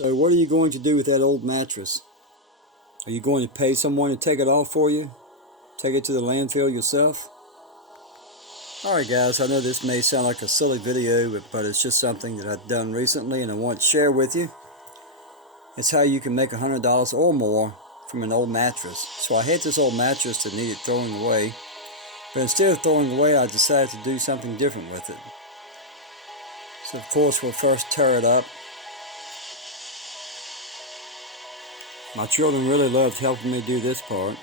So what are you going to do with that old mattress? Are you going to pay someone to take it off for you? Take it to the landfill yourself? Alright guys, I know this may sound like a silly video, but it's just something that I've done recently and I want to share with you. It's how you can make $100 or more from an old mattress. So I had this old mattress that needed throwing away, but instead of throwing away, I decided to do something different with it. So of course we'll first tear it up. My children really loved helping me do this part.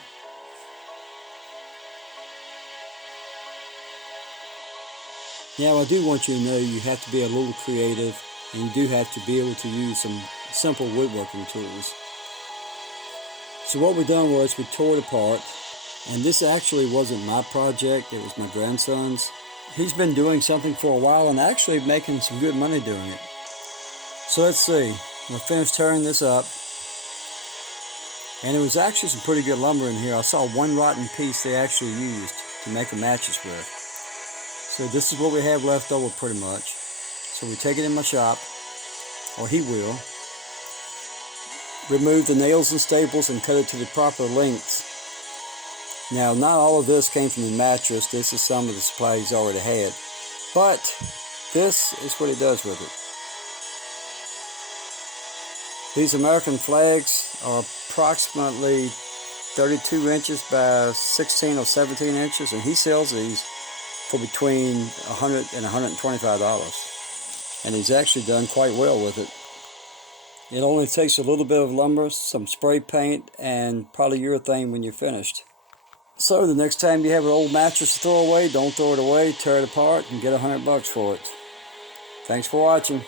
Now I do want you to know you have to be a little creative and you do have to be able to use some simple woodworking tools. So what we done was we tore it apart, and this actually wasn't my project, it was my grandson's. He's been doing something for a while and actually making some good money doing it. So let's see, we'll finish tearing this up. And it was actually some pretty good lumber in here. I saw one rotten piece they actually used to make a mattress with. So this is what we have left over pretty much. So we take it in my shop, or he will. Remove the nails and staples and cut it to the proper lengths. Now not all of this came from the mattress. This is some of the supplies he's already had. But this is what he does with it. These American flags are approximately 32 inches by 16 or 17 inches, and he sells these for between $100 and $125. And he's actually done quite well with it. It only takes a little bit of lumber, some spray paint, and polyurethane when you're finished. So the next time you have an old mattress to throw away, don't throw it away, tear it apart, and get $100 for it. Thanks for watching.